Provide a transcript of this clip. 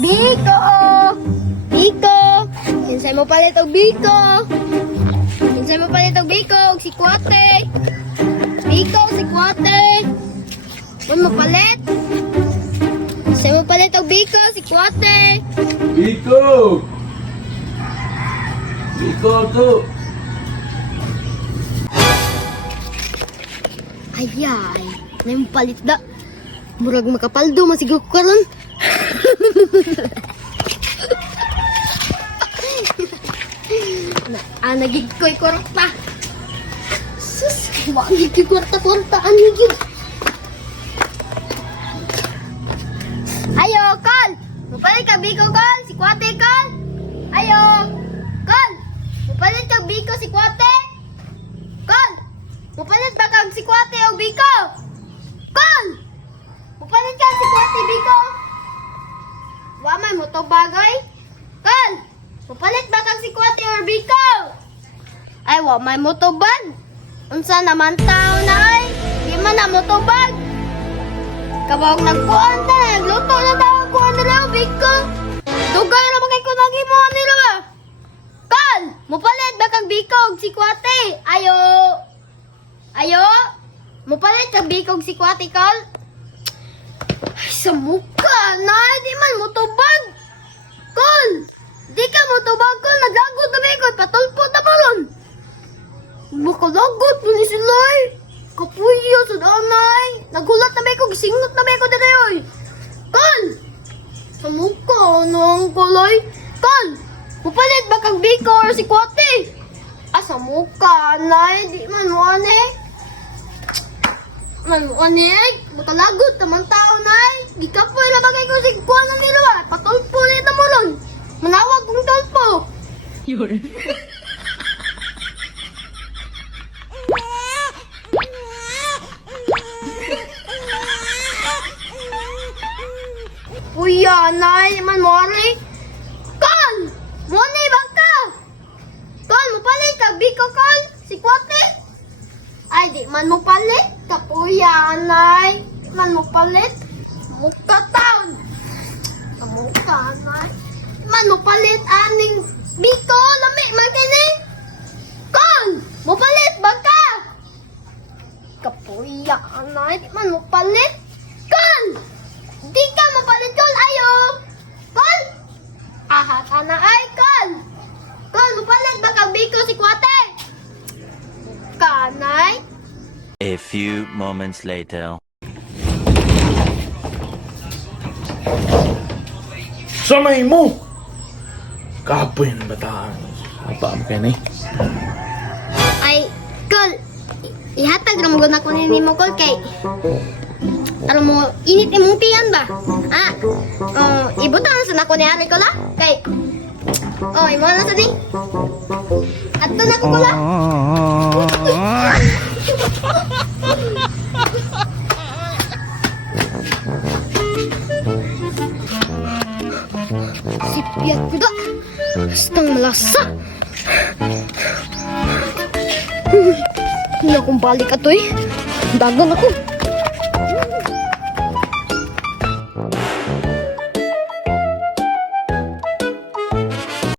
Biko! Biko! Kinsay mo palit og Biko? Kinsay mo palit og Biko? Og si Kuwate? Biko, si Kuwate? Kung mo palit? Kinsay mo palit og Biko? Si Kuwate? Biko! Biko to! Ayay, na yung palit da. Murag makapaldo, masiguro ko karon. Nagig ko'y korta. Sus, wakil ko'y korta-korta. Anigid. Ayo, Col! Mupalit ka Biko, Col! Si Kuwate, Col! Ayo! Col! Mupalit ka Biko, si Kuwate! Col! Mupalit ba kang si Kuwate o Biko? Col! Mupalit ka si Kuwate, Biko? Wamay mo to bagay? Col! Mupalit ba kang si Kuwate or Biko? Ay, wamay mo to bag? Unsa naman tao na ay? Di man na mo to bag? Kabawag nagkuhan ta, nagluto na tawag kuhan nila o Biko? Dugay na magay ko nagi mo nila ba? Col! Mupalit ba kang Biko o si Kuwate? Ayo! Ayo? Mupalit kang Biko o si Kuwate, Col? Ay, sa mukha, nay, di man mo tubag. Col, di ka mo tubag, Col. Naglagot na ba, Col? Patulpo na ba ron? Makalagot mo ni sila, eh. Kapuya sa danay. Nagulat na ba, Col? Gisingot na ba, Col? Dito, eh. Col, sa mukha, nang kulay. Col, mupalit ba kang Biko or si Kuwate? Ah, sa mukha, nay, di man mo, ane. Manuanig, makalagot naman tao na eh. Gikapoy na bagay ko si kuha na nila ba? Patulpo ulit na mo ron. Manawag kong tulpo. Yun. Kuya, nay, man mo rin. Col! Monay ba ka? Col, mapalit ka, Biko, Col? Si Kuwate? Ay, di man mo palit. Kapuya, anay. Di man mo palit. Mukha taon. Mukha, anay. Di man mo palit, aning Biko. Lami, man kining. Col! Mo palit ba ka? Kapuya, anay. Di man mo palit. Col! Di ka mo palit, Col. Ayo. Col! Ahat, anay, Col. Col, mo palit ba ka, Biko, si Kuwate? Kanay? A few moments later. Samay mo! Kapoy ng bataan. Apa mo kayo na Ay, Col, ihatag lang mo na ko ni mo, Col, kay alam mo, init imong tiyan ba? Ah, ibutan sa nako ni Ari, Col, ah? Kay, imo na sa di. Ato na ko, Col, ah? Sipiyat ko da. Bastang malasa. Hindi akong balik ito eh. Dagan ako.